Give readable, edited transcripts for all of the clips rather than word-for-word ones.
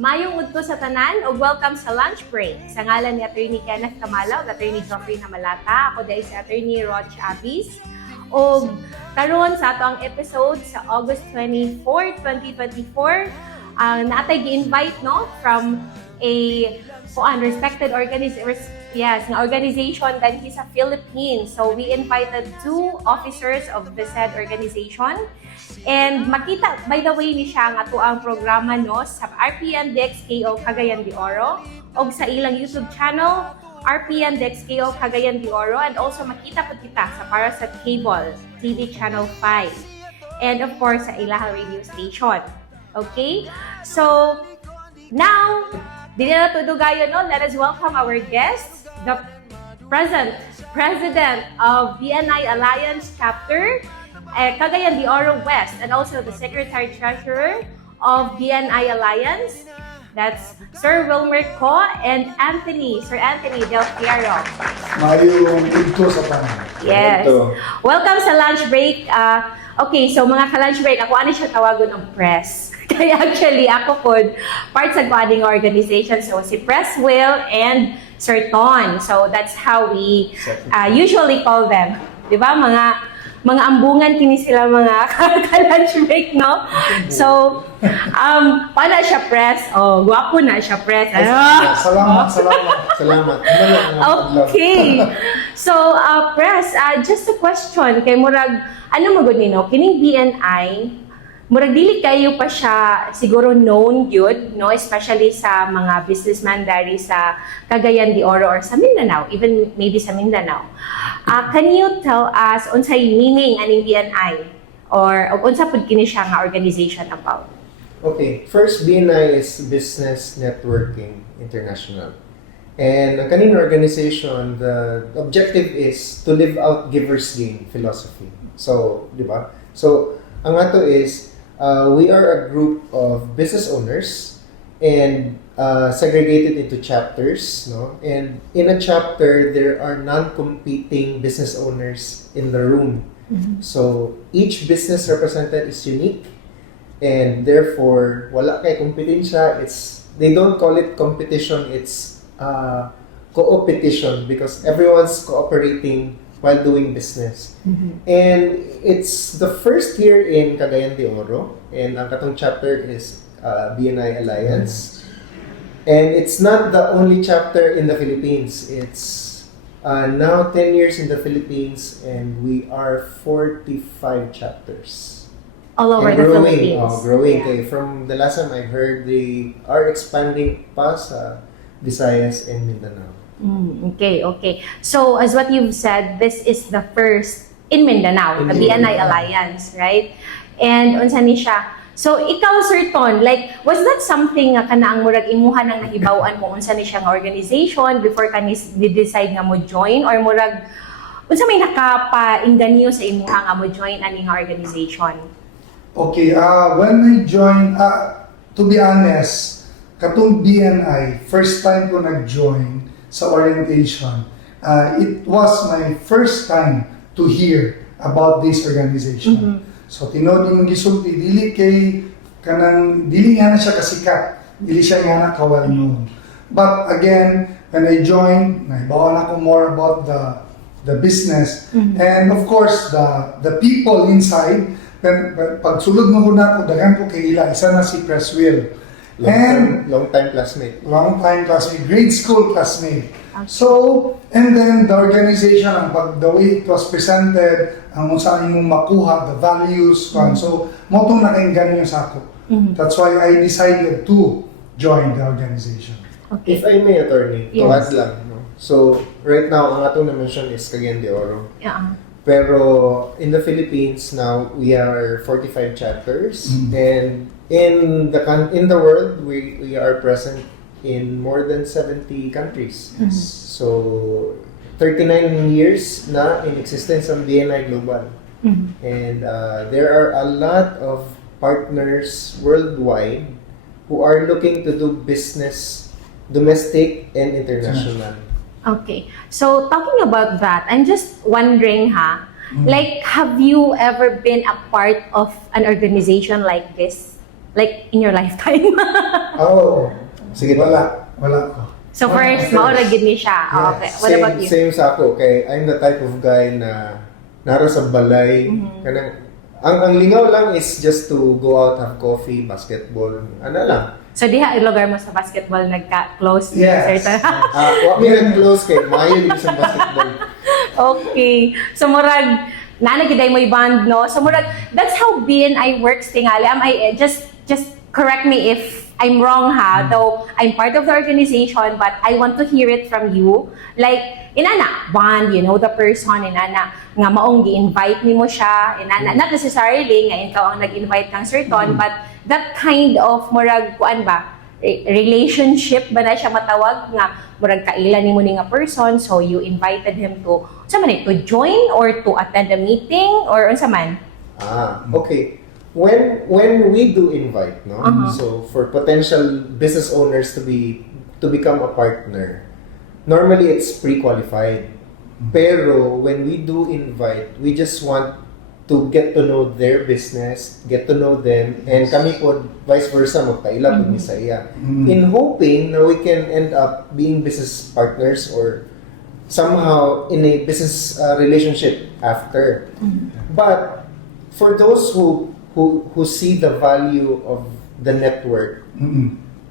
Mayong udto sa tanan ug welcome sa lunch break. Sa ngalan ni Attorney Kenneth Camalaw, Attorney Geoffrey Namalata, ako dahil si Attorney Roch Abis. O karon sa ato ang episode sa August 24, 2024, naatay gi-invite no from a respected organization that is sa Philippines. So we invited two officers of the said organization. And makita, by the way, ni siya nga ang programa no sa RPN DXKO Cagayan de Oro o sa ilang YouTube channel, RPN DXKO Cagayan de Oro, and also makita po kita sa Parasat Cable TV Channel 5. And of course, sa ilang radio station. Okay? So, now, dili na to dugayon, no? Let us welcome our guests, the President of BNI Alliance Chapter, Cagayan de Oro West, and also the Secretary-Treasurer of BNI Alliance. That's Sir Wilmer Ko and Sir Anthony Del Fierro. Mayong udto sa tanan. Yes. Welcome sa lunch break. Okay, so mga ka-lunch break, ako ano siya tawagon ng press. Kaya actually, ako po, part sa guading organization. So, si Press Will and Sir Ton. So, that's how we usually call them. Di ba? Mga ambungan kini sila mga ka-lunch break, no? So, paano siya press? Oh, guwapo na siya press. Salamat. Okay. So, press, just a question kay murag ano magud nino kining BNI murag dili kayo pa siya siguro known gyud no, especially sa mga businessman dari sa Cagayan de Oro or sa Mindanao, even maybe sa Mindanao. Can you tell us unsay meaning aning BNI or unsa pud kini siya nga organization about? Okay, first BNI is Business Networking International. And ang kaning organization, the objective is to live out giver's gain philosophy. So, di ba? So, ang ato is we are a group of business owners and segregated into chapters, no? And in a chapter, there are non-competing business owners in the room. Mm-hmm. So, each business represented is unique and therefore, wala kay kompetensya. They don't call it competition, it's co-opetition because everyone's cooperating while doing business. Mm-hmm. And it's the first year in Cagayan de Oro, and ang katong chapter is BNI Alliance. And it's not the only chapter in the Philippines. It's now 10 years in the Philippines, and we are 45 chapters. All over the Philippines. Growing. Yeah. Okay. From the last time I heard, they are expanding pa sa Visayas and Mindanao. Okay. So, as what you've said, this is the first in Mindanao, the BNI Alliance, right? And unsa ni siya? So, ikaw, Sir Ton, like, was that something nga kanaang murag imuha nang nahibawan mo unsa ni siya nga organization before ka ni-decide nga mo join? Or murag, unsa may nakapa-inganyo sa imuha nga mo join ani nga organization? Okay, when I joined, to be honest, katong BNI, first time ko nag-join sa orientation, it was my first time to hear about this organization. Mm-hmm. So, tinod yung gisulti, dili nga na siya kasikat, dili siya nga na ka-well known. But again, when I joined, naibawan ako more about the business, mm-hmm. and of course, the people inside. Pag sulod mo ko na ako, dagan ko kay ila, isa na si Press Will. Long time classmate. Grade school classmate. Okay. So, and then the organization, the way it was presented, ang saan yung makuha, the values, mm-hmm. So, motong nakainggan yung sa ako. Mm-hmm. That's why I decided to join the organization. Okay. If I may, attorney, yes. Tuwad lang. No? So, right now, ang atong na-mention is Cagayan de Oro. Yeah. Pero in the Philippines now, we are 45 chapters, mm-hmm. and in the world, we are present in more than 70 countries. Mm-hmm. So 39 years na in existence ang BNI Global. Mm-hmm. And there are a lot of partners worldwide who are looking to do business, domestic and international. Okay. So, talking about that, I'm just wondering, like, have you ever been a part of an organization like this? Like, in your lifetime? Oh, sige, Wala ko. So first, First. maura gid ni siya. Yes. Okay. What about you? Same sa ako, okay? I'm the type of guy na naro sa balay. Kanang, ang lingaw lang is just to go out, have coffee, basketball, ano lang. So diha ang lugar mo sa basketball nagka-close ni Yes. certain. Wa mi close kay Mayo din sa basketball. Okay. So murag nanagiday mo band no. So murag that's how BNI works tingali. Just correct me if I'm wrong ha. Though I'm part of the organization but I want to hear it from you. Like inana bond, you know the person inana nga maong gi-invite nimo siya inana not necessarily nga ikaw ang nag-invite kang certain but that kind of murag kuan ba relationship ba na siya matawag nga murag kaila nimo ni nga person so you invited him to unsa man to join or to attend a meeting or unsa man. Okay. When we do invite, no? Uh-huh. So for potential business owners to become a partner, normally it's pre-qualified. Pero when we do invite, we just want to get to know their business, get to know them, and kami po vice versa magpaila po sa iya. In hoping na we can end up being business partners or somehow in a business relationship after. But for those who see the value of the network,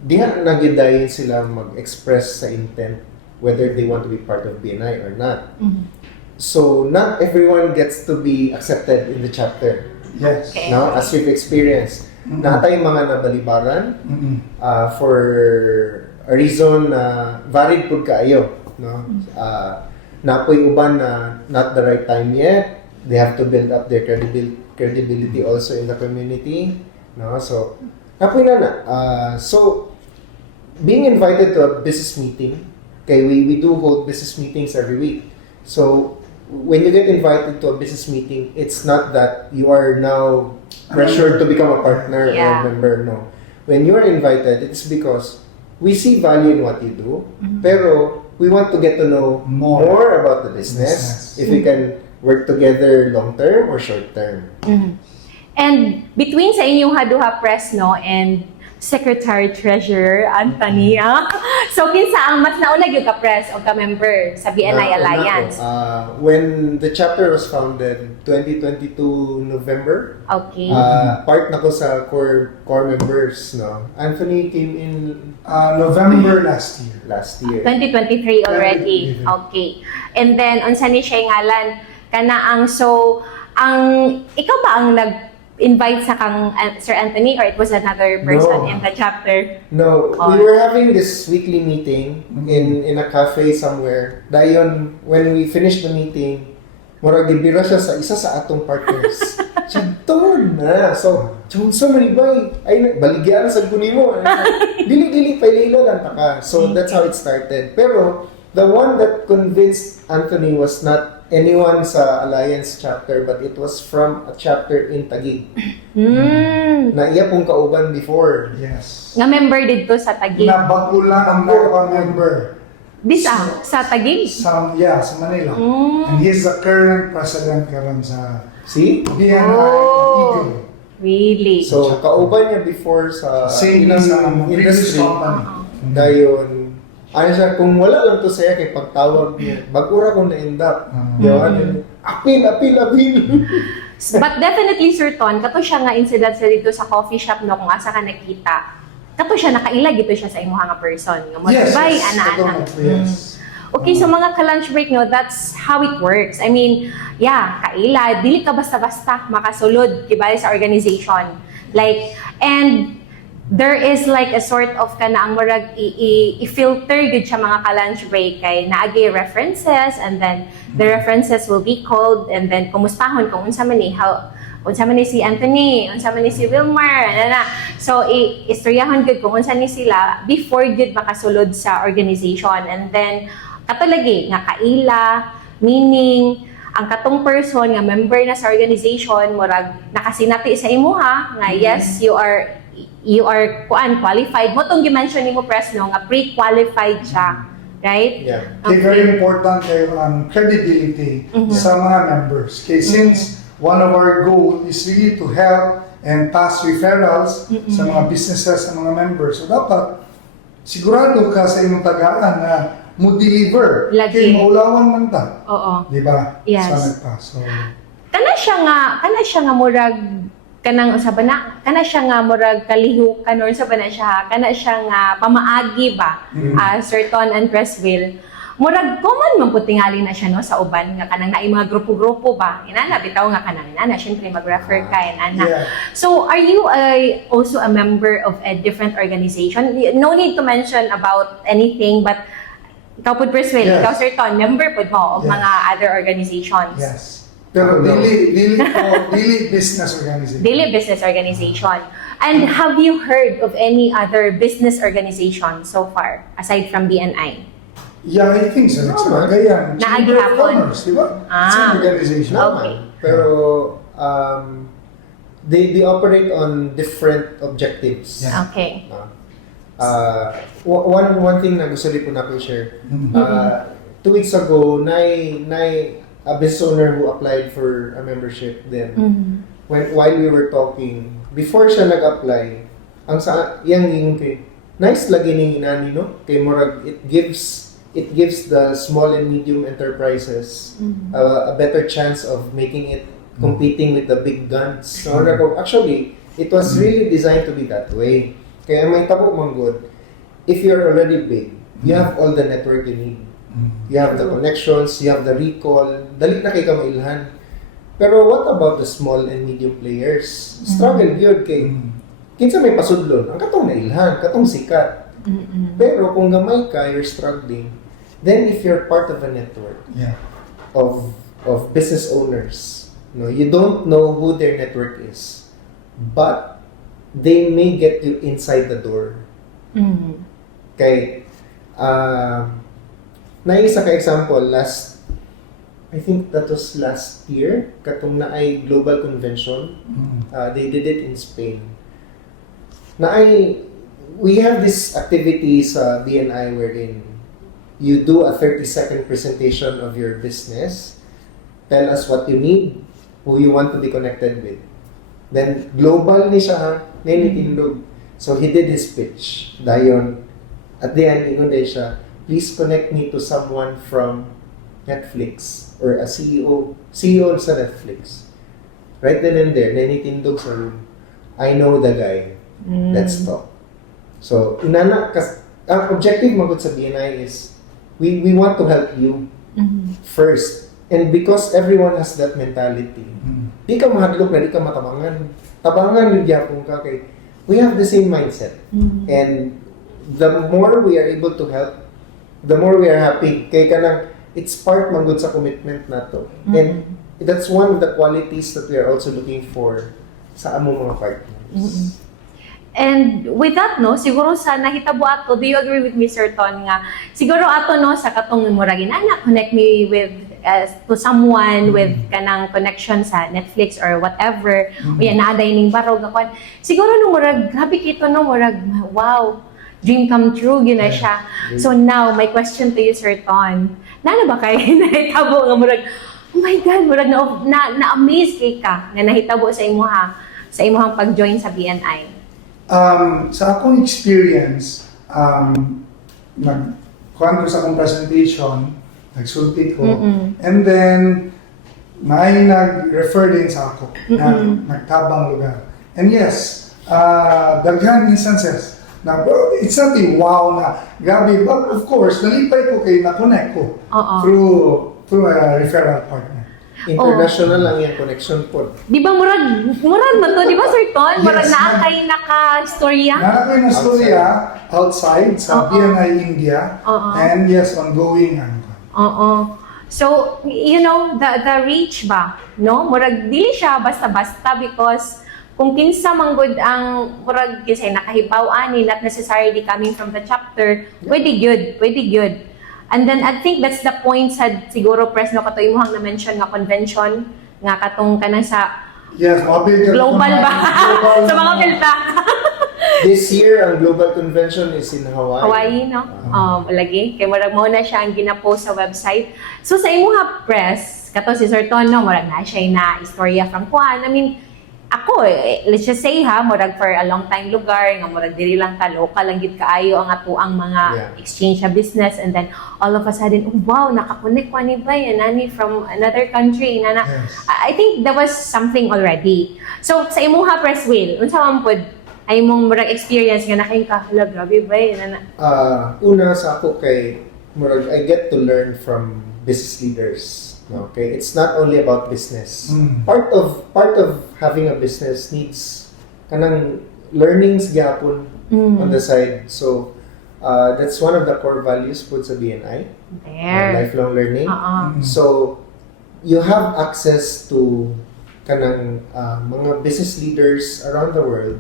diha nagidayon sila mag-express sa intent whether they want to be part of BNI or not. So not everyone gets to be accepted in the chapter. Yes. Okay. No, as we've experienced. Natay mga nabalibaran for a reason na varied pud kaayo, no? Napoy uban na not the right time yet. They have to build up their credibility also in the community, no? So napoy na. So being invited to a business meeting, okay, we do hold business meetings every week. So when you get invited to a business meeting, it's not that you are now pressured to become a partner Yeah. or a member, no. When you are invited, it's because we see value in what you do, pero we want to get to know more about the business, if we can work together long term or short term. And between sa inyong duha press no and Secretary Treasurer Anthony, so kinsa ang mas nauna gyud ka press o ka member sa BNI Alliance? When the chapter was founded 2022 November, Okay. part na ko sa core members, no. Anthony came in November last year. last year. 2023 already. 2023. Okay. And then unsa ni siya ngalan kana ang ikaw ba ang nag-invite sa kang Sir Anthony or it was another person No. in the chapter? No, we were having this weekly meeting in a cafe somewhere. Dayon, when we finished the meeting, murag gibira siya sa isa sa atong partners. Siya doon na. So, so many bay. Ay, baligyan sa guni mo. Dili-dili, pailila lang ta ka. So, that's how it started. Pero, the one that convinced Anthony was not anyone sa Alliance chapter, but it was from a chapter in Taguig. Na iya pong kauban before. Yes. Nga member dito sa Taguig. Nabago lang ang member Sa Taguig? sa Manila. And he's the current president karon sa See? BNI Oh. Eagle. Really? So, kauban niya before sa Same na sa previous industry. company. Dayon, ano siya, kung wala lang to saya kay pagtawag niya, bagura ko na-end-up. Yun, apil. But definitely, Sir Ton, kato siya nga incident sa dito sa coffee shop no kung asa ka nakita. Kato siya, nakailag ito siya sa imuha nga person. Nga mo, bye, ana-ana. Yes. Okay, so mga ka-lunch break, no, that's how it works. I mean, kaila, dili ka basta-basta makasulod, diba, sa organization. Like, and there is like a sort of ang murag i-filter gud siya mga ka-lunch break kay naagi references and then the references will be called and then kumustahon kung unsa man ni si Anthony, unsa man ni si Wilmar, so istoryahon gud kung unsa ni sila before gud makasulod sa organization and then katulagi nga kaila meaning ang katong person nga member na sa organization murag nakasinati sa imuha nga yes you are qualified mo tong gi-mention nimo press no nga pre-qualified siya, right? Yeah. Okay, very important kayo ang credibility sa mga members. Okay, since one of our goal is really to help and pass referrals sa mga businesses, sa mga members. So dapat sigurado ka sa imong tagaan na mo deliver. Lagi. Kaya maulawan man ta. Oo. Di ba? Yes. Sa nagpass. So, Kana siya nga murag kanang usaba na kana siya nga murag kalihukan or usaba na siya kana siya nga pamaagi ba Sir Ton and Creswell. Murag common man pud tingali na siya no sa uban nga kanang naay mga grupo-grupo ba. Inana bitaw nga kanang inana syempre mag-refer ka inana. yeah. So are you also a member of a different organization? No need to mention about anything but ikaw pud Creswell, Yes. ikaw Sir Ton, member pud mo of Yes. mga other organizations. Yes. Pero dili business organization. Daily business organization. And have you heard of any other business organization so far aside from BNI? Yeah, I think so. It's Naman. Cagayan. Naagi Chamber of hapon. Commerce, di ba? It's an Ah. organization. Okay. Pero they operate on different objectives. Yeah. Okay. One thing na gusto rin po na ko share. 2 weeks ago, a business owner who applied for a membership then while we were talking, before siya nag-apply, ang sa yang kay nice lagi ning inani no kay murag it gives the small and medium enterprises a better chance of making it competing with the big guns. So actually, it was really designed to be that way. Kaya may tabo man good. If you're already big, you have all the network you need. You have the connections, you have the recall, dali na kay ka mailhan. Pero what about the small and medium players? Struggle yun kay kinsa may pasudlon, ang katong nailhan, katong sikat. Pero kung gamay ka, you're struggling. Then if you're part of a network Yeah. of business owners, you don't know who their network is, but they may get you inside the door. Kay naisa ka example I think that was last year katong naay global convention. They did it in Spain. We have this activity sa BNI wherein you do a 30-second presentation of your business, tell us what you need, who you want to be connected with. Then global ni siya ha, nanitindog. So he did his pitch. Dayon at the end ingon day siya, please connect me to someone from Netflix or a CEO sa Netflix. Right then and there, nanitindog sa room. I know the guy. Let's talk. So, ang objective magod sa BNI is we want to help you first. And because everyone has that mentality, di ka mahadlok na di ka matabangan. Tabangan yung gyapon ka kay we have the same mindset. And the more we are able to help, the more we are happy. Kay kanang it's part man gud sa commitment nato. And that's one of the qualities that we are also looking for sa among mga partners. And with that, no, siguro sa nahitabo ato, do you agree with me, Sir Ton, nga, siguro ato, no, sa katong muragin, connect me with, to someone with kanang connection sa Netflix or whatever, o yan, naaday ning barog, ako, siguro no, murag, grabe kito, no, murag, wow, dream come true, yun na siya. So now, my question to you, Sir Ton, na ba kayo nahitabo nga murag, oh my God, murag na-amaze kay ka, nga nahitabo sa imuhang pag-join sa BNI? Sa akong experience, nagkuhan ko sa akong presentation, nagsulti ko, and then may nag-refer din sa ako na nagtabang lugar. And yes, daghan instances na it's not a wow na grabe, but of course, nalipay ko kay na-connect ko through a referral partner. International lang yung connection po. Di ba murag man to, di ba Sir Ton? Murag Yes, naa kay naka-storya? Nalakay na storya outside sa BNI India, and yes, ongoing. Oo. So, you know, the reach ba, no? Murag dili siya basta-basta because kung kinsa manggod ang murag kisay nakahibaw ani, not necessarily coming from the chapter, pwede good. And then I think that's the point sa siguro press no kato imuhang na mention nga convention nga katong kanang sa Yes, mobile global ba sa mga pilta. This year, ang global convention is in Hawaii. Hawaii, no? Lagi. Kaya murag mo na siya ang ginapost sa website. So sa imuha press, kato si Sir Ton, no, murag na siya na istorya from Kuan. I mean, ako, let's just say ha, murag for a long time lugar, nga murag diri lang ka, local lang gid kaayo ang ato ang mga Yeah. exchange sa business, and then all of a sudden, oh wow, nakakonect ko ni ba yan, nani from another country, nana. Yes. I think that was something already. So, sa imuha press wheel, unsa man pod ay mong murag experience nga nakain ka, hala, grabe ba yan, nana. Una sa ako kay murag I get to learn from business leaders. Okay, it's not only about business. Part of having a business needs kanang learnings gyapon on the side. So that's one of the core values put sa BNI, There. lifelong learning. Oo. So you have access to kanang mga business leaders around the world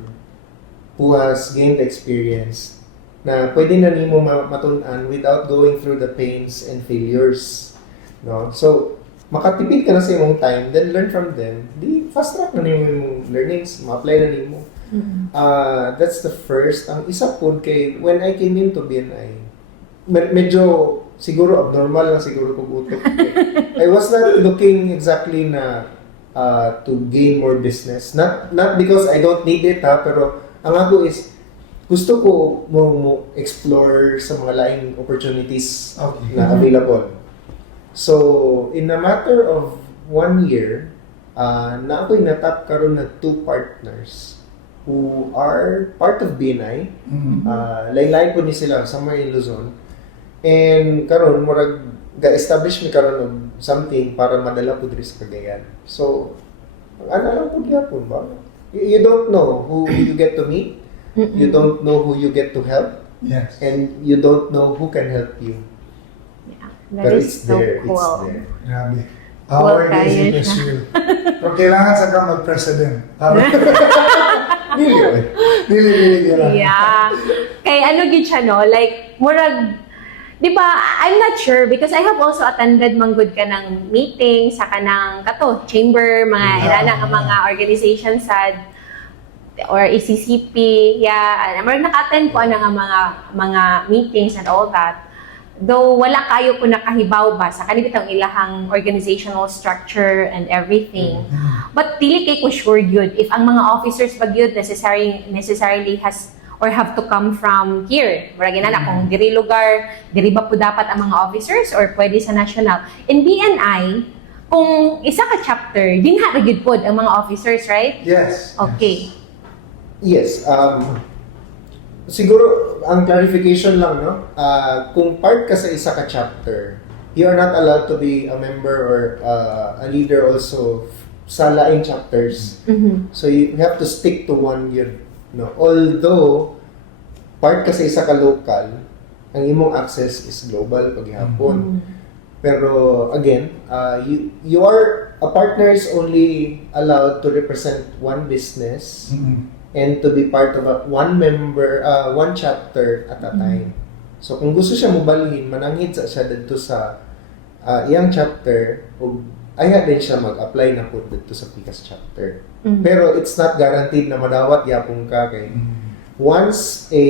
who has gained experience na pwede na nimo matun-an without going through the pains and failures. No? So makatipid ka na sa imong time, then learn from them. Di fast track na nimo yung learnings, ma-apply na nimo. That's the first. Ang isa po kay when I came into BNI, medyo siguro abnormal lang siguro kung utok. I was not looking exactly na to gain more business. Not because I don't need it pero ang ako is gusto ko mo explore sa mga laing opportunities Okay. na available. So, in a matter of 1 year, na ako'y natap karon na 2 partners who are part of BNI. Lain-lain po ni sila, somewhere in Luzon. And karon murag ga-establish mi karon og something para madala po diri sa Cagayan. So, ano lang po gyapon ba? You don't know who you get to meet. You don't know who you get to help. Yes. And you don't know who can help you. Yeah, that Pero is it's so there, cool. it's there. Grabe. Well, Our days kaya in this siya. year. Pero kailangan sa ka mag-president. Para Really? dili lang. Yeah. Kay ano gid siya no, like murag, di ba, I'm not sure because I have also attended manggod ka ng meeting sa kanang kato chamber mga irana nga mga organizations sa or ACCP, yeah, murag naka-attend ko nga mga meetings and all that. Though wala kayo ko nakahibaw ba sa kanitang ilahang organizational structure and everything. But dili kay ko sure yun if ang mga officers pag yun necessarily has or have to come from here. Murag na kung diri lugar, diri ba po dapat ang mga officers or pwede sa national. In BNI, kung isa ka chapter, dinha ra gyud pod ang mga officers, right? Yes. Okay. Yes. Siguro, ang clarification lang, no? Kung part ka sa isa ka chapter, you are not allowed to be a member or a leader also sa laing chapters. So you have to stick to one yun. No? Although, part ka sa isa ka local, ang imong access is global paghihapon. Pero again, you are a partner is only allowed to represent one business and to be part of one member, one chapter at a time. So kung gusto siya mobalhin, manangid siya dito sa iyang chapter, ug ayaw din siya mag-apply na po dito sa Picas chapter. Pero it's not guaranteed na madawat yapon ka kay once a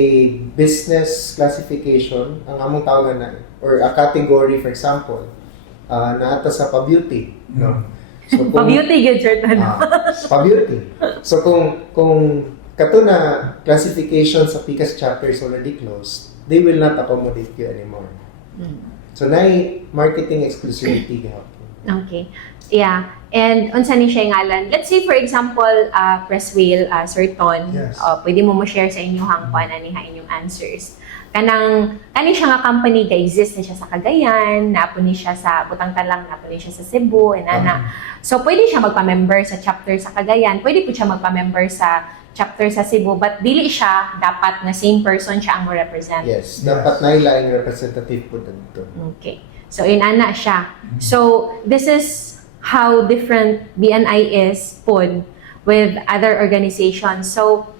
business classification, ang among tawagan na, or a category, for example, naata sa pa-beauty, no? So, Pa-beauty gyud certain. pa-beauty. So, kung kato na classification sa Picas chapter is already closed, they will not accommodate you anymore. So, marketing exclusivity gihapon. Okay. Yeah. And unsa ni siya ngalan? Let's say for example, Press Wheel, Sir Ton, Yes. pwede mo share sa inyong kuan ani inyong answers. Kani siya nga company ga-exist na siya sa Cagayan, napo ni siya sa Butang Talang, napo ni siya sa Cebu, and So pwede siya magpa-member sa chapter sa Cagayan, pwede po siya magpa-member sa chapter sa Cebu, but dili siya dapat na same person siya ang mo-represent. Yes, dapat nailaing representative po dito. Okay. So, inana siya. So, this is how different BNI is pod with other organizations. So,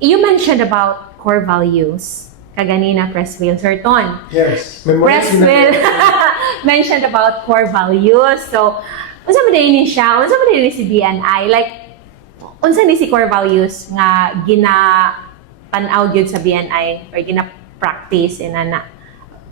you mentioned about core values. Kaganina, Press Wheel, Sir Ton. Yes. Press Wheel mentioned about core values. So, unsa man din siya? Unsa man din si BNI? Like, unsa ni si core values nga gina-tanaw gyud sa BNI or gina-practice inana?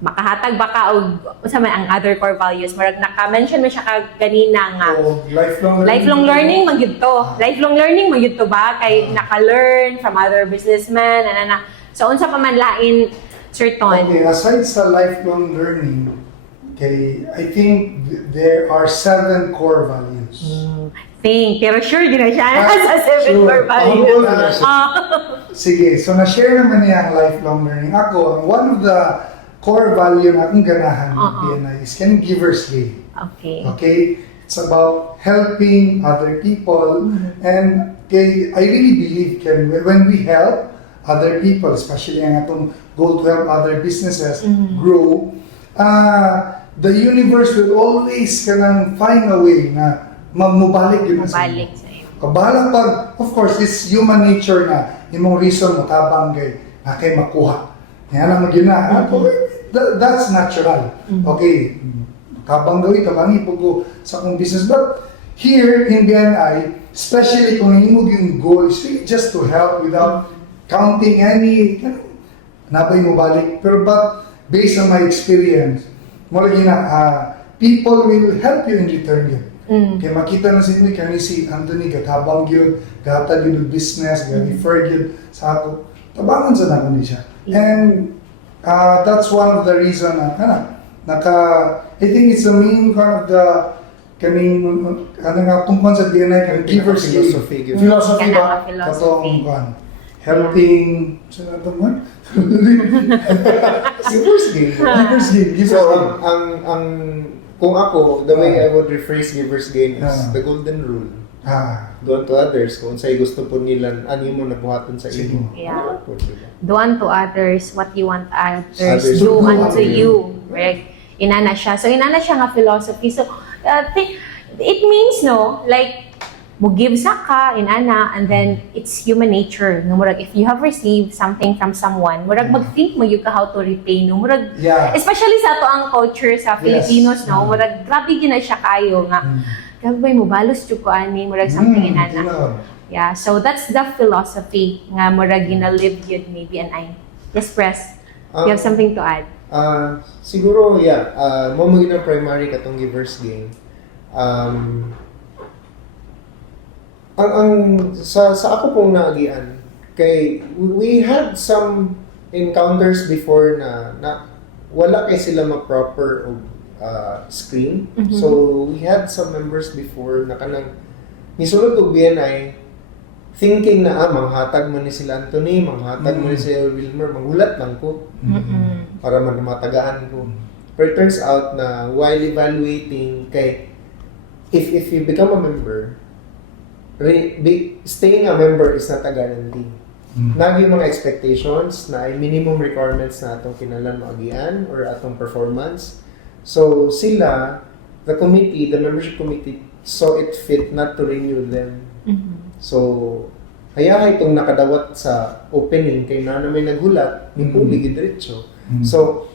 makahatag baka og unsa man ang other core values. Murag naka-mention man siya kanina nga O lifelong learning. lifelong learning man gyud to. Lifelong learning man gyud to ba kay naka-learn from other businessmen ana. So unsa pa man lain Sir Ton? Okay, aside sa lifelong learning, okay, I think there are 7 core values. Pero sure din na siya sa 7 Sure. core values. Humble na siya. Ah. Sige, so na-share naman niya ang lifelong learning. Ako, one of the core value na akong ganahan ng BNI is can givers gain. Okay. Okay? It's about helping other people. And okay, I really believe when we help other people, especially ang atong goal to help other businesses grow, the universe will always kanang find a way na mabalik yun sa Mabalik iyo. sa iyo. Kabalang pag, of course, it's human nature na imong reason mo tabang na kay makuha. Yan ang magina. That's natural. Okay, tabang gawin, tabangi po ko sa akong business. But here in BNI, especially kung yung goal is really just to help without counting any, nabay mo balik. Pero but based on my experience, mo lagi na, people will help you in return yun. Kaya makita na si Noy, kani si Anthony, gatabang yun, gahatag yun yung business, ga-refer yun sa ako. Tabangan sa nako ni siya. And that's one of the reason na, I think it's the main kind of the, nga tungkol sa DNA, kanang givers gain. Philosophy Kanang ba? philosophy. Katong kan. Helping, saan na ito man? Givers gain. Givers gain. Givers So, gain. ang kung ako, the way I would rephrase givers gain is the golden rule. Doon to others, kung sa'yo gusto po nila, ano mo nabuhatan sa inyo. Yeah. Po, diba? Do unto others what you want others Others do do unto unto you. Right? Inana siya. So, inana siya nga philosophy. So, it means, no, like, mo give saka, inana, and then it's human nature. Nga murag, if you have received something from someone, murag mag-think mo yung how to repay, no? Murag, Yeah. especially sa to ang culture sa Filipinos, no? Murag, grabe yun na siya kayo nga. Gabay mo, balos chuk ko ani, murag something inana. Yeah, so that's the philosophy nga murag gina-live yun maybe and I. Yes, Press. You have something to add? Siguro, yeah. Mo maging ang primary katong givers gain. Sa ako pong naagian, kay we had some encounters before na wala kay sila ma-proper screen. So we had some members before na kanang nisulod og BNI thinking na manghatag man ni sila Anthony, manghatag man ni sila Wilmer, manghulat lang ko para man matagaan ko. But it turns out na while evaluating kay if you become a member, staying a member is not a guarantee. Nagi mga expectations na ay minimum requirements na atong kinalan maagian or atong performance. So sila, the membership committee saw it fit not to renew them. So kaya itong nakadawat sa opening kay na may naghulat, ni puli diretso. So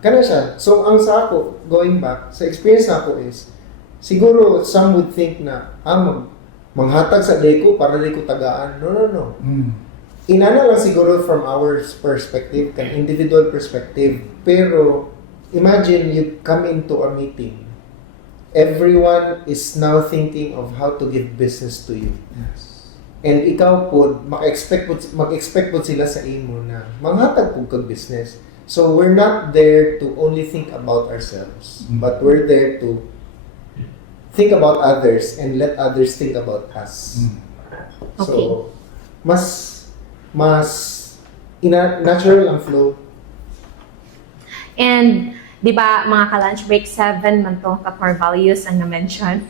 kana siya. So ang sa ako, going back, sa experience na ako is siguro some would think na manghatag sa deko para di ko tagaan. No. Inana lang siguro from our perspective, kan individual perspective. Pero imagine you come into a meeting. Everyone is now thinking of how to give business to you. Yes. And ikaw po, mag-expect po sila sa imo na manghatag po kag business. So we're not there to only think about ourselves, but we're there to think about others and let others think about us. So, mas natural ang flow. And, di ba, mga ka-lunch break, 7 man to core values ang na-mention.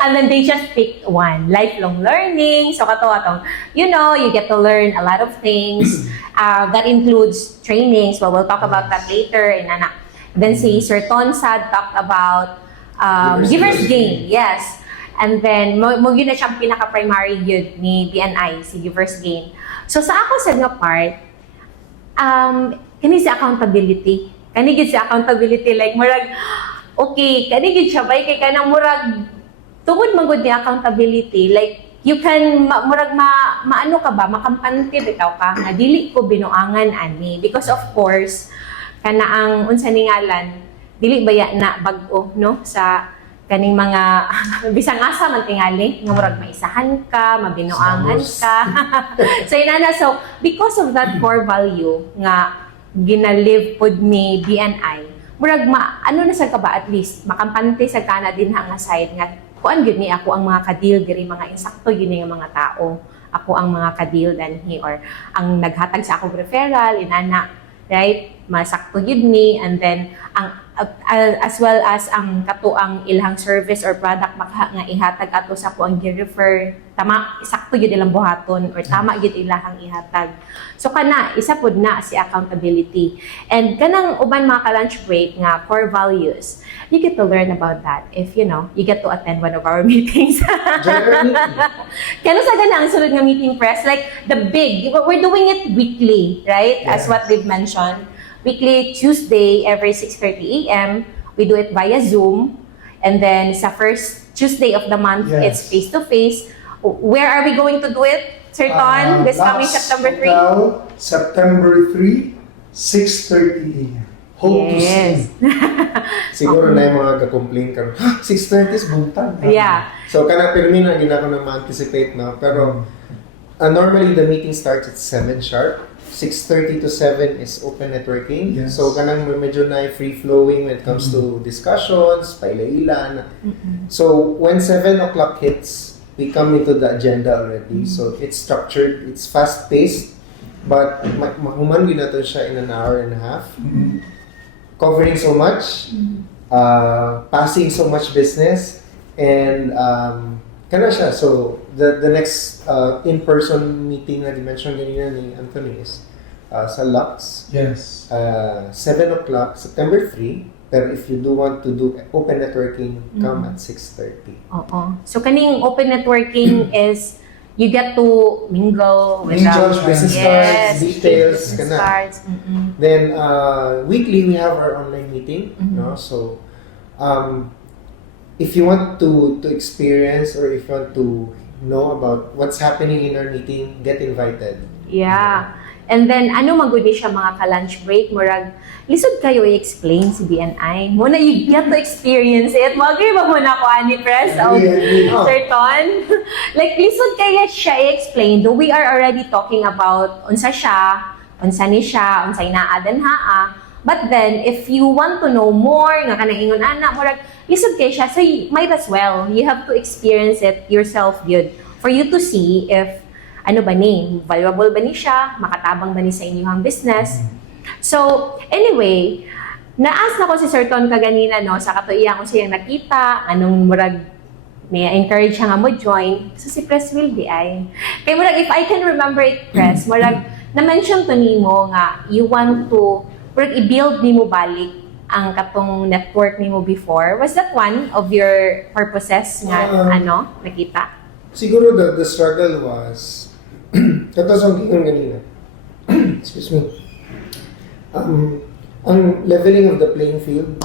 And then they just picked one, lifelong learning. So, atong, you get to learn a lot of things. That includes trainings. Well, we'll talk about that later. And then si Sir Tonsad talked about Givers Gain, yes. And then, mo yun na siyang pinaka-primary yun ni BNI, si Givers Gain. So, sa ako sa nga part, kani sa accountability. Kani gid sa accountability, like, murag, okay, kani gid siya, bay, kay kanang murag, tungod manggod ni accountability, like, you can, murag, maano ka ba, makampante bitaw ka, nga dili ko binuangan ani. Because of course, kana ang unsa ni ngalan dili baya na bag-o no sa kaning mga bisang asa man tingali nga murag maisahan ka, mabinuangan ka. So inana, so because of that core value nga ginalive pod ni BNI, murag ano na sa ka ba at least makampante sa kana din nga side nga kuan gyud ni ako ang mga kadil diri mga insakto gyud nga mga tao. Ako ang mga kadil danhi or ang naghatag sa akong referral inana, right? Masakto gyud ni, and then ang as well as ang katuang ilhang service or product nga ihatag ato sa ko ang gi-refer, tama sakto gyud ilang buhaton or tama gyud ilahang ihatag. So kana isa pod na si accountability. And kanang uban mga ka-lunch break nga core values, you get to learn about that if you get to attend one of our meetings. General meeting. Kano sa ganang sunod nga meeting, press, like the big, we're doing it weekly, right? As Yes. what we've mentioned. Weekly Tuesday every 6:30 a.m. We do it via Zoom. And then sa first Tuesday of the month, Yes. it's face-to-face. Where are we going to do it, Sir Ton? This coming Lux September 3? Hotel, September 3, 6:30 a.m. Hope to see Yes. you. Siguro na yung mga ka-complain ka, 6:30 is buntag. Yeah. So, pero minsan hindi na ako na ma-anticipate, no? Pero, normally, the meeting starts at 7 sharp. 6:30 to 7 is open networking. Yes. So, kanang medyo na free-flowing when it comes to discussions, paila-ila. So, when 7 o'clock hits, we come into the agenda already. So, it's structured, it's fast-paced, but mahuman din natin siya in an hour and a half. Covering so much, passing so much business, and kana siya. So, the next in-person meeting na di-mention ganina ni Anthony is sa Lux, Yes. 7 o'clock, September 3. Pero if you do want to do open networking, come at 6:30. Oo. So kaning open networking is you get to mingle with Mingle, them. business cards, details, business kana. cards. Then weekly we have our online meeting, no? So if you want to experience or if you want to know about what's happening in our meeting, get invited. Yeah. And then, ano magudi siya mga ka-lunch break? Murag, lisod kayo i-explain si BNI. Muna, you get to experience it. Mag-agree ba muna ko, Ani Press? Agree. Sir Ton? Like, lisod kaya siya i-explain. Though we are already talking about unsa siya, unsa ni siya, unsa inaadan haa. But then, if you want to know more, nga kanang ingon ana, murag, lisod kaya siya. So, might as well. You have to experience it yourself, yun. For you to see if ano ba ni, valuable ba ni siya, makatabang ba ni sa inyong business. So, anyway, naas na ko si Sir Ton kaganina, no, sa katuiyan ko siyang nakita, anong murag, encourage siya nga mo join. So, si Press will di ay. Kaya murag, if I can remember it, Press, murag, na-mention to nimo nga, you want to, murag, i-build nimo balik ang katong network nimo before. Was that one of your purposes nga, nakita? Siguro the struggle was katos ang gingon ganina. Excuse me. Ang leveling of the playing field.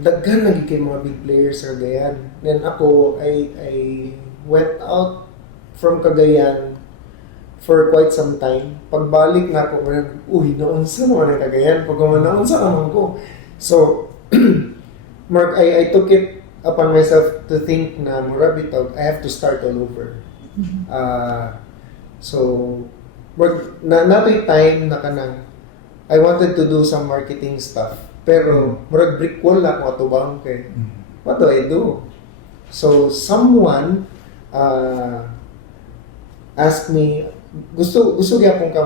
Daghan lagi kay mga big players sa Cagayan. Then ako, I went out from Cagayan for quite some time. Pagbalik na ako, naunsa naman ang Cagayan. Naunsa naman ko. So, Mark, I took it upon myself to think na murabitog, I have to start all over. So, natoy time na kanang I wanted to do some marketing stuff. Pero, murag brick wall lang ako atubang kay. What do I do? So, someone asked me, gusto gyapon ka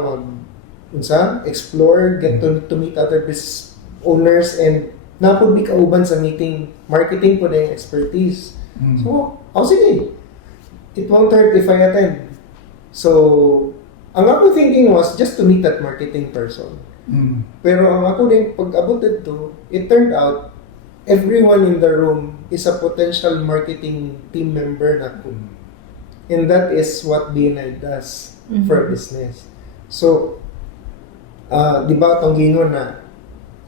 explore, get to meet other business owners, and napod mi kauban sa meeting, marketing po na yung expertise. So, sige, it won't hurt if I attend. So, ang ako thinking was just to meet that marketing person. Pero ang ako din, pag-abot dito, it turned out, everyone in the room is a potential marketing team member na ko. And that is what BNI does for business. So, di ba itong gingon na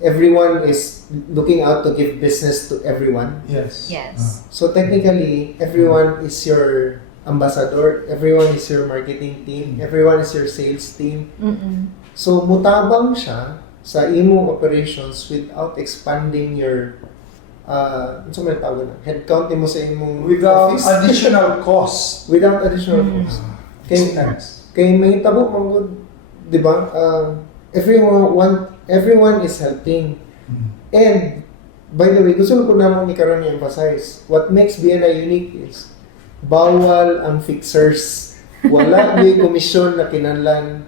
everyone is looking out to give business to everyone? Yes. Yes. So technically, everyone is your ambassador, everyone is your marketing team, everyone is your sales team. So mutabang siya sa imong operations without expanding your ano man tawag na headcount mo sa imong Without office additional cost. without additional cost. Kay Sometimes. may tabo mong, di ba? Everyone is helping. And by the way, gusto ko naman ni Karon i-emphasize, what makes BNI unique is bawal ang fixers. Wala may komisyon na kinahanglan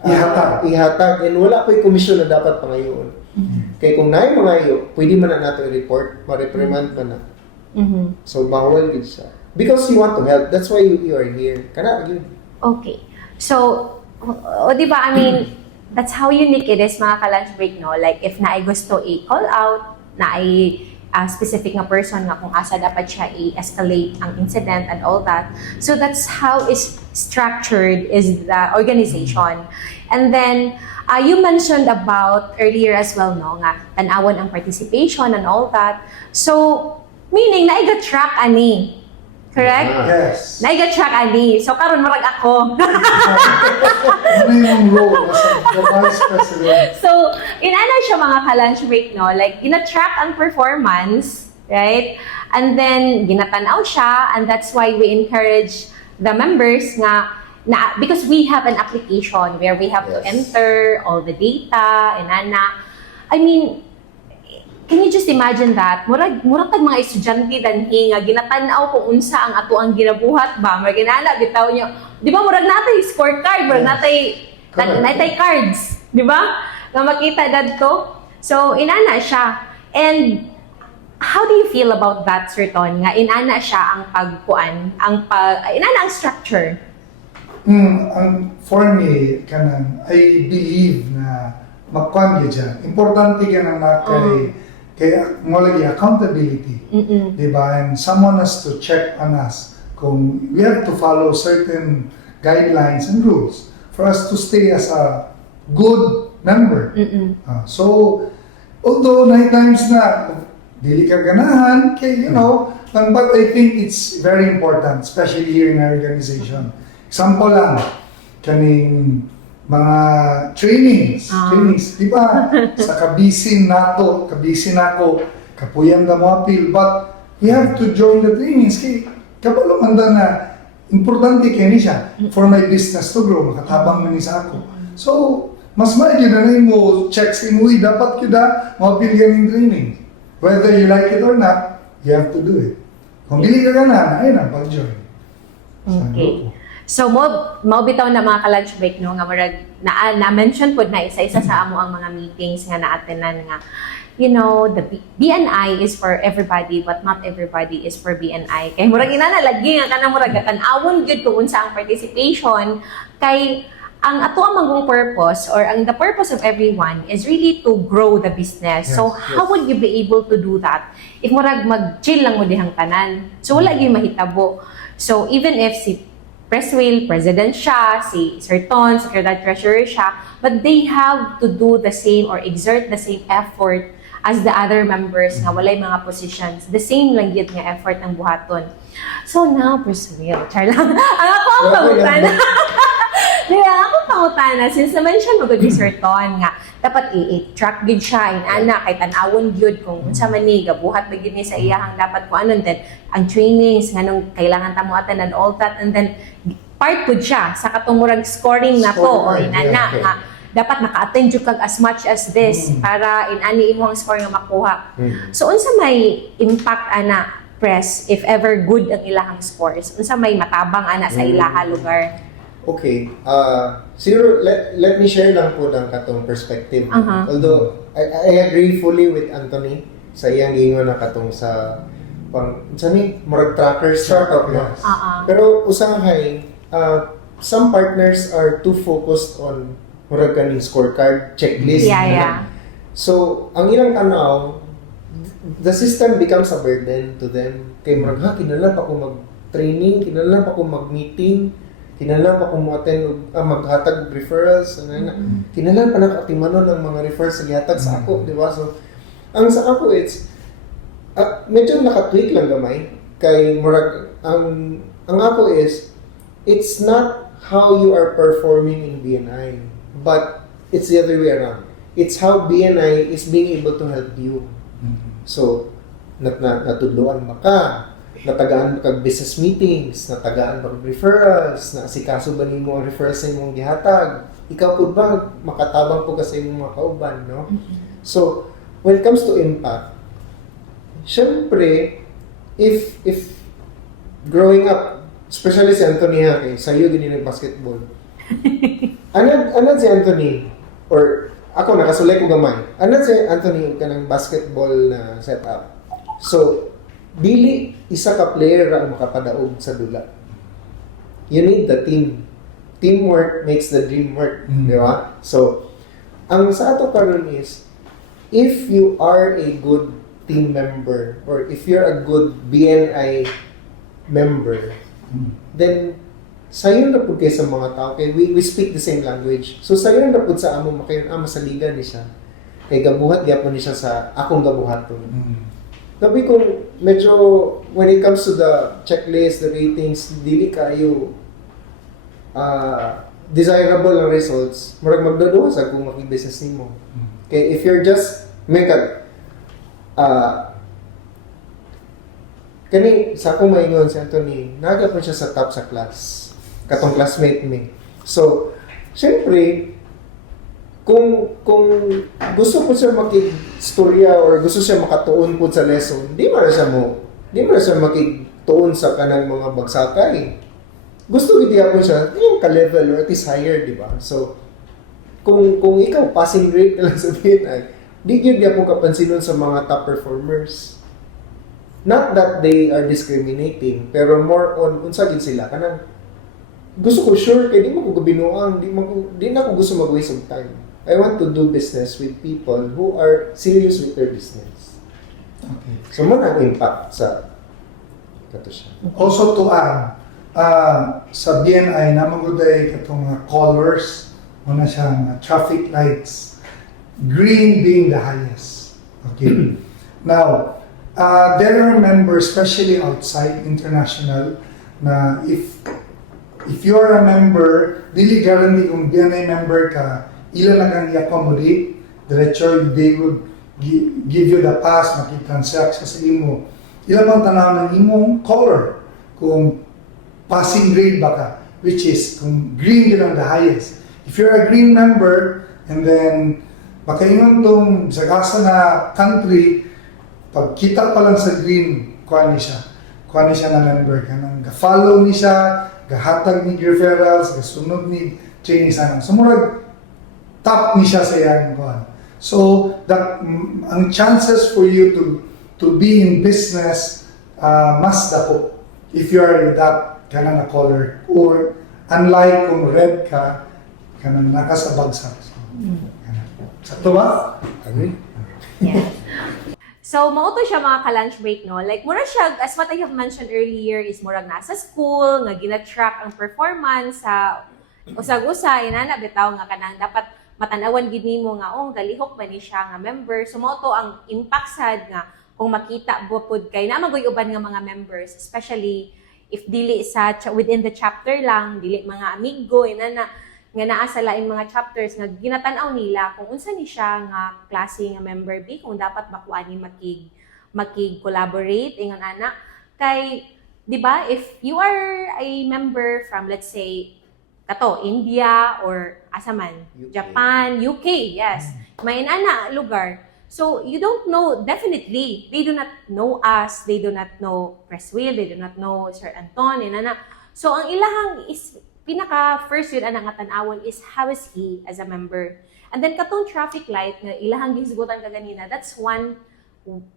ihatag and wala pa komisyon na dapat pangayoon. Kaya kung naay mangayo, pwede man na nato i-report, ma-reprimand man na. So bawal gid siya. Because you want to help, that's why you are here. Kana yun. Okay. So, di ba, I mean, that's how unique it is, mga ka-lunch break, no? Like, if naay gusto i-call out, naay specific na person nga kung asa dapat siya i-escalate ang incident and all that. So, that's how is structured is the organization. And then, you mentioned about earlier as well, no, nga tanawon ang participation and all that. So, meaning, naiga-track ani. Correct? Yes. Naiga-track ani. So, karon marag ako. Ano yung role as the Vice President? So, inana siya mga ka-lunch break, no? Like, gina-track ang performance, right? And then, ginatanaw siya, and that's why we encourage the members because we have an application where we have to enter all the data, inana. I mean, can you just imagine that? Murag tag mga estudyante danhi nga ginatanaw kung unsa ang ato ang ginabuhat ba? Murag ginala bitaw niyo. Di ba murag natay scorecard, murag natay cards, di ba? Nga makita dadto. So inana siya. And how do you feel about that, Sir Ton? Nga inana siya ang pagkuan, inana ang structure. For me, I believe na magkuhan dyan. Importante ka na kay mo lagi accountability. Diba? And someone has to check on us kung we have to follow certain guidelines and rules for us to stay as a good member. So, although night times na dili ka ganahan, but I think it's very important, especially here in our organization. Example lang, kaning mga trainings, di ba? Sa kabisin nako, kapuyan na mo appeal, but we have to join the trainings. Kapalo manda na, importante kayo siya for my business to grow, makatabang man sa ako. So, mas maigi na mo checks in, dapat kita mo-appeal ganing training. Whether you like it or not, you have to do it. Kung dili ka na, ayun ang pag-join. Okay. So, mo bitaw na mga ka-lunch break, no, nga marag na-mention po na isa-isa sa amo ang mga meetings nga na-attenan nga, the BNI is for everybody, but not everybody is for BNI. Kay murag inanalagi nga kanang murag tan-awon gyud kung unsa ang participation, kay ang ato ang magong purpose or the purpose of everyone is really to grow the business. So, how would you be able to do that if murag mag-chill lang mo dihang tanan? So, wala gyud mahitabo. So, even if si Presswheel, President siya, si Sir Ton, Secretary Treasurer siya, but they have to do the same or exert the same effort as the other members nga walay mga positions. The same lang yun nga effort ng buhaton. So now, Presswheel, char lang. Ang ako ang pangutana. Ang ako pangutana, since na-mention mo gud ni Sir Ton nga, dapat i-track gud siya, inana, kay tanawon gud kung unsa man ni, gabuhat ba gud ni sa iyahang dapat ko anon, then ang trainings, nga nung kailangan tamo attend and all that, and then part po siya sa katungurang scoring na to, o inana, nga, dapat naka-attend jud kag as much as this, para inani imo ang score nga makuha. So, unsa may impact, ana, Press, if ever good ang ilahang scores? Unsa may matabang, ana, sa ilaha lugar? Okay. Siguro, let me share lang po ng katong perspective. Although, I agree fully with Anthony sa iyang gingon na katong sa murag trackers startup na. Pero usahay, some partners are too focused on murag kaning scorecard, checklist. So, ang ilang tanaw, the system becomes a burden to them. Kay murag, kinala pa ko mag-training, kinala pa ko mag-meeting, kinala pa kung mo-attend maghatag referrals, kinala pa nakatimanon ng mga referrals sa gihatag sa ako, di ba? So, ang sa ako, it's, medyo nakatweak lang gamay, kay murag, ang ako is, it's not how you are performing in BNI, but it's the other way around. it's how BNI is being able to help you. So, natudloan ba ka? Natagaan ba kag business meetings? Natagaan ba kag referrals? Naasikaso ba nimo ang referrals sa imong gihatag? Ikaw po ba makatabang po ka sa imong mga kauban, no? So, when it comes to impact, syempre, if growing up, especially si Anthony Hake, sa'yo din yung basketball. Ano si Anthony? Or ako, nakasulay ko gamay. Ano si Anthony ka ng basketball na setup? So, dili isa ka player ang makapadaog sa dula. You need the team. Teamwork makes the dream work. Di ba? So, ang sa ato karon is, if you are a good team member or if you're a good BNI member, then sayo na po kayo sa mga tao. Okay, we speak the same language. So sayo na po sa amo makayon masaligan ni siya. Kay gabuhat gyapon ni siya sa akong gabuhaton. Sabi ko medyo when it comes to the checklist, the ratings, dili kayo desirable ang results. Murag magduduha sa kung maki-business nimo. Okay, if you're just make a kani sa akong maingon si Anthony, nagapon siya sa top sa class. Katong classmate mi. So, syempre, kung gusto ko siya makig-storya or gusto siya makatuon po sa lesson, di man siya makig-tuon sa kanang mga bagsakay. Gusto gid po siya, yung ka-level or at least higher, di ba? So, kung ikaw passing grade ka lang sabihin ay, di gyud po kapansinon sa mga top performers. Not that they are discriminating, pero more on unsa gid sila kanang gusto ko sure kay di mo ko binuang, di na ko gusto mag-waste of time. I want to do business with people who are serious with their business. Okay. So mo ang impact sa kato siya. Also to add, sa BNI naman ko dahil katong mga colors, muna siya mga traffic lights, green being the highest. Okay. Now, there are members, especially outside international, na if you are a member, dili guarantee kung BNI member ka, ilan lang ang i-accommodate, diretso, they would give you the pass, makitransact sa imo. Ilan bang tanaw ng imong color, kung passing grade ba ka, which is, kung green yun ang the highest. If you're a green member, and then, baka yun itong sagasa na country, pag kita pa lang sa green, kuha ni siya na member ka nang ga-follow ni siya, gahatag ni referrals, gasunod ni training sana. So murag top ni siya sa iyang kuha. So ang chances for you to be in business mas dako if you are that kana na color, or unlike kung red ka kanang nakasabagsak. So, sakto ba? Agree? Yes. So, mauto siya mga ka-lunch break, no? Like, mura siya, as what I have mentioned earlier, is murag nasa school, nga gina-track ang performance sa usag-usa, inana, bitaw nga kanang dapat matanawan gid nimo nga, galihok ba ni siya nga member. So, mauto ang impact sad nga kung makita bupod kay na maguy-uban nga mga members, especially if dili sa within the chapter lang, dili mga amigo, inana, nga naa sa laing mga chapters nga ginatan-aw nila kung unsa ni siya nga klase nga member B, kung dapat makuha ni makig-collaborate ingon ana kay di ba if you are a member from let's say kato India or asa man UK. Japan, UK, yes, may ana lugar, so you don't know, definitely they do not know us, they do not know Press Will, they do not know Sir Anton inana. So ang ilahang is pinaka first yun ang tan-awon is how is he as a member. And then katong traffic light nga ilahang gisgutan ka ganina, that's one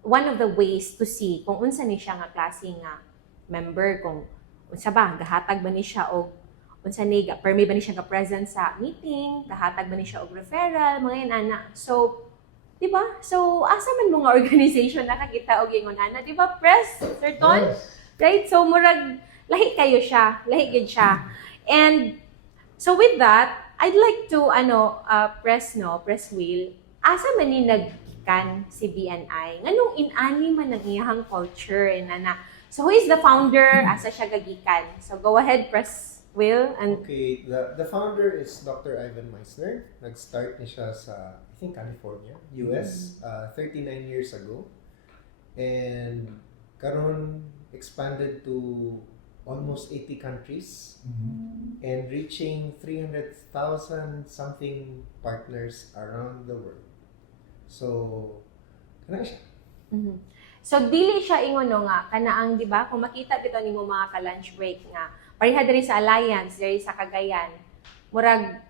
of the ways to see kung unsa ni siya nga klase nga member, kung unsa ba gahatag ba ni siya og unsa ni permi ba ni siya ga present sa meeting, gahatag ba ni siya og referral, mga yan ana. So di ba? So asa man mga organization nakakita og ingon ana, di ba? Press, Sir Ton? Yes. Right? So murag lahi kayo siya, lahi gid siya. And so with that, I'd like to Press Will, asa man ni naggikan si BNI nganong inani man ang iyahang culture inana. So who is the founder, asa siya gagikan? So go ahead, Press Will? And Okay, the founder is Dr. Ivan Meisner. Nag-start niya siya sa, I think, California, US, 39 years ago. And karon expanded to almost 80 countries and reaching 300,000 something partners around the world. So, kana siya. Mhm. So dili siya ingon no nga kanaang di ba kung makita bitaw nimo mga ka lunch break nga pareha diri sa Alliance diri sa Cagayan murag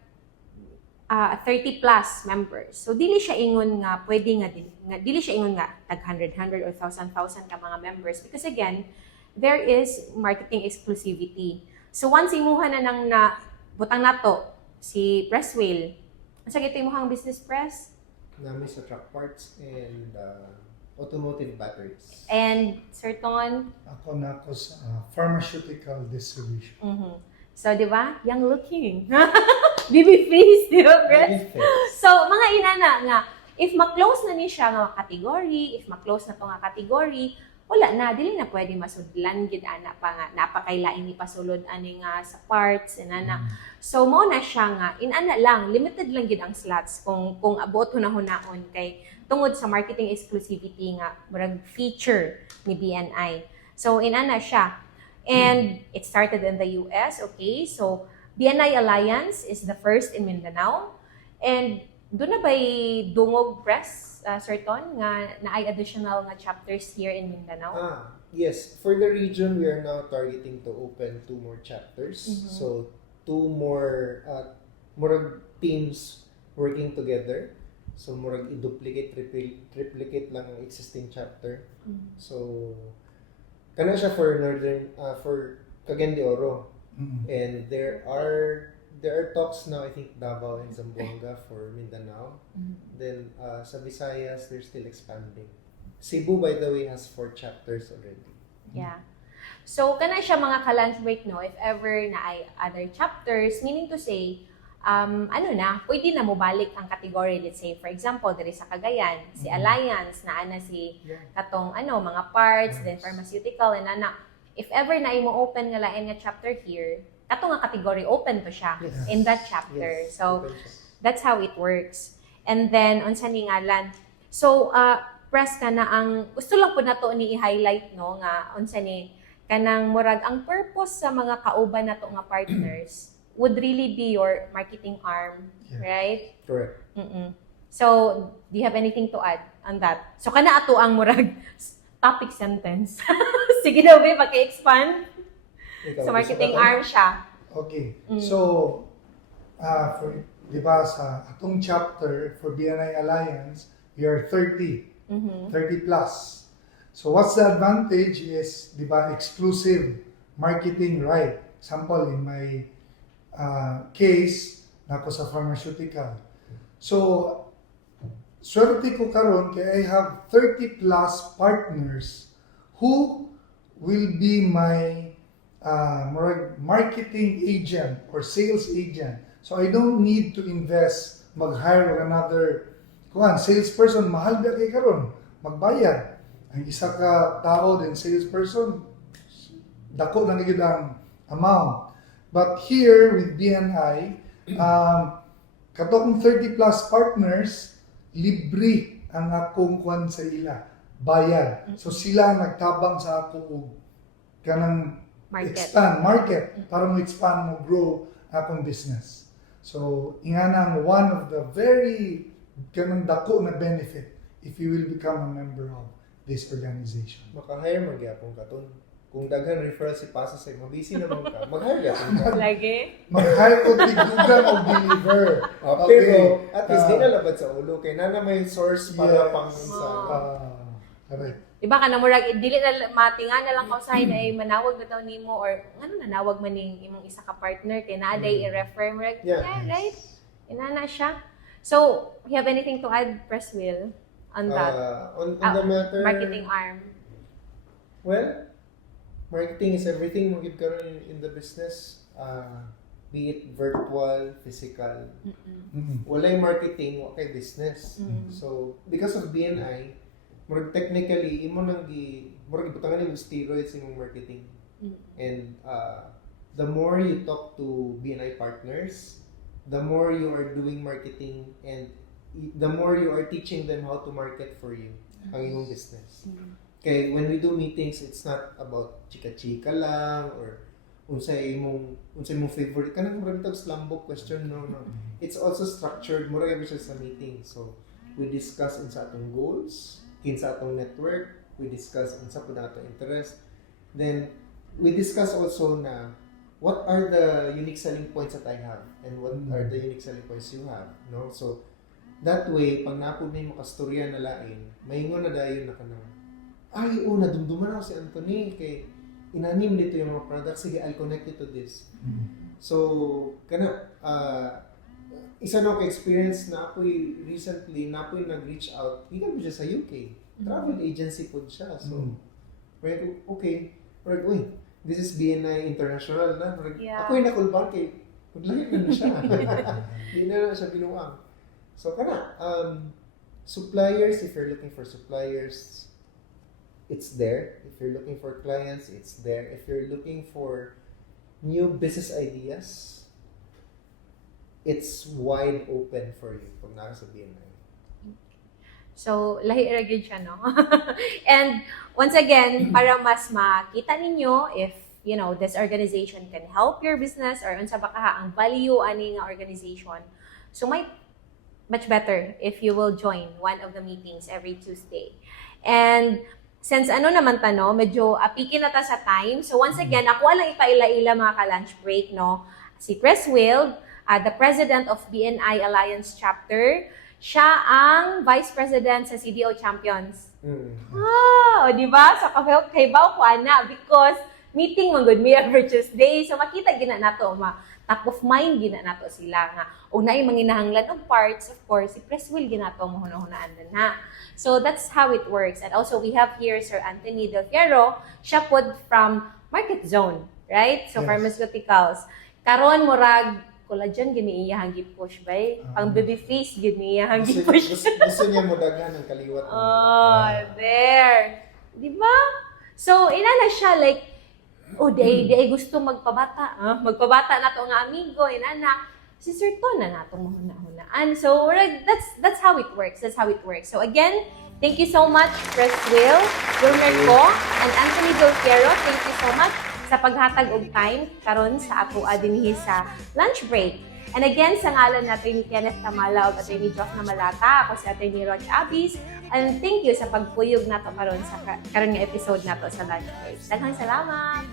30 plus members. So dili siya ingon nga pwede nga dili siya ingon nga tag 100 or 1,000 ka mga members because again there is marketing exclusivity. So once imuha na nang na butang nato si Presswheel. Unsa gito imong business press? Namin sa truck parts and automotive batteries. And Sir Ton, Ako na ako sa pharmaceutical distribution. mhm. So, di ba? Young looking. Baby face, di ba, Chris? So, mga inana nga, if ma-close na ni siya nga category, if ma-close na to nga category, wala na, dili na pwede masudlan gid ana pa nga napakailain ni pasulod ani nga sa parts inana. So mo na siya nga inana lang limited lang gid ang slots kung abot hunahon kay tungod sa marketing exclusivity nga murag feature ni BNI. So inana siya. And it started in the US, okay? So BNI Alliance is the first in Mindanao. And doon na ba'y dungog press, Sir Ton, nga na ay additional nga chapters here in Mindanao? Yes. For the region, we are now targeting to open 2 more chapters. So, 2 more murag teams working together. So, murag i-duplicate, triplicate lang ang existing chapter. So, kana siya for northern, for Cagayan de Oro. And there are talks now, I think, Davao and Zamboanga for Mindanao. Then, sa Visayas, they're still expanding. Cebu, by the way, has 4 chapters already. Yeah. So, kana siya mga ka-lunch break, no? If ever na ay other chapters, meaning to say, pwede na mo balik ang category. Let's say, for example, diri sa Cagayan, si Alliance, na si katong, mga parts, then pharmaceutical, and if ever na imo open nga lain nga chapter here, kato nga category open to siya in that chapter. Yes, So open siya. that's how it works. And then unsa ni ngalan. So press ka na ang gusto lang po nato ni i-highlight no nga unsa ni kanang murag ang purpose sa mga kauban nato nga partners would really be your marketing arm, right? Correct. So do you have anything to add on that? So kana ato ang murag topic sentence. Sige daw ba paki-expand? Ikaw, So, marketing gusto ka arm siya. Okay. So, for, di ba, sa atong chapter for BNI Alliance, we are 30. 30 plus. So, what's the advantage is, di ba, exclusive marketing right. Example, in my case, nako sa pharmaceutical. So, swerte ko karon kay I have 30 plus partners who will be my marketing agent or sales agent. So I don't need to invest, mag-hire another salesperson. Mahal ba kay karon? Magbayad. Ang isa ka tao din salesperson, dako na gid ang amount. But here with BNI, katong 30 plus partners, libre ang akong kuan sa ila. Bayad. So sila nagtabang sa ako og kanang expand market para mo expand mo grow akong business. So inganang one of the very kanang dako na benefit if you will become a member of this organization. Maka-hire magyapon ka ton. Kung daghan referral si Pasa sa mabisi naman ka, mag-hire yapon ka. Lagi? Mag-hire ko tigugan o deliver. Pero at least di na labad sa ulo kay nana may source para pang sa correct. Diba ka na murag dili na matinga na lang kausahay na ay manawag na daw nimo or nanawag man ning imong isa ka partner kay naa day i-refer mo right? Inana siya. So, you have anything to add, Presswheel, on that? On the matter, Marketing arm. well, marketing is everything mo gid karon in the business. Be it virtual, physical. Walay marketing, wa kay business. So, because of BNI, murag technically imo nang murag ibutangan ni steroids imong marketing. And the more you talk to BNI partners, the more you are doing marketing and the more you are teaching them how to market for you ang iyong business. Okay, when we do meetings, it's not about chika-chika lang or unsay mong favorite kanang murag tag slambok question, no. It's also structured murag gyud siya sa meeting. So we discuss sa atong goals, kinsa atong network, we discuss sa pud atong interest. Then we discuss also na what are the unique selling points that I have and what are the unique selling points you have, no? So that way pag napud may makastorya na lain, maingon na dayon na kanang ay, nadumduman ako si Anthony kay inanim dito yung mga products. Sige, I'll connect you to this. So, isa na ako experience na ako'y recently, na ako'y nag-reach out. Higan po siya sa UK. Travel agency po siya. So, okay. Uy, this is BNI International na. Yeah. Ako'y nakulbang kay maglahit na siya. Hindi na siya binuang. So, suppliers, if you're looking for suppliers, it's there. If you're looking for clients, it's there. If you're looking for new business ideas, it's wide open for you pag nasa BNI. So, lahi ra gyud siya, no? And once again, para mas makita ninyo if, you know, this organization can help your business or unsa ba kaha ang value ani nga organization. So, much better if you will join one of the meetings every Tuesday. And since naman no, medyo apikin na ta sa time. So once again, ako lang ipaila-ila mga ka-lunch break, no? Si Chris Wild, the President of BNI Alliance Chapter, siya ang Vice President sa CDO Champions. Di ba? So kay Bao ko ana because meeting man good me every Tuesday. So makita gina nato top of mind gina nato sila nga unay manginahanglan og parts, of course si Chris Will ginato mahuna-hunaan na. So that's how it works. And also we have here Sir Anthony Del Fierro, siya pod from Market Zone, right? So pharmaceuticals. Karon murag collagen gini iyahang gi-push bay. Pang baby face gini iyahang gi-push. Gusto niya mo daghan ng kaliwat. There. Di ba? So inana siya like di gusto magpabata. Magpabata na to nga amigo, inana. Si Sir To na natong mahuna-hunaan. So, that's how it works. That's how it works. So, again, thank you so much, Chris Will, Wilmer Ko, and Anthony Del Fierro. Thank you so much sa paghatag og time karon sa ato dinhi sa lunch break. And again, sa ngalan natin ni Kenneth Tamala o Atty. Joff na Malata, ako si Atty. Roch Abis. And thank you sa pagpuyog nato karon sa karon nga episode nato sa lunch break. Daghang salamat!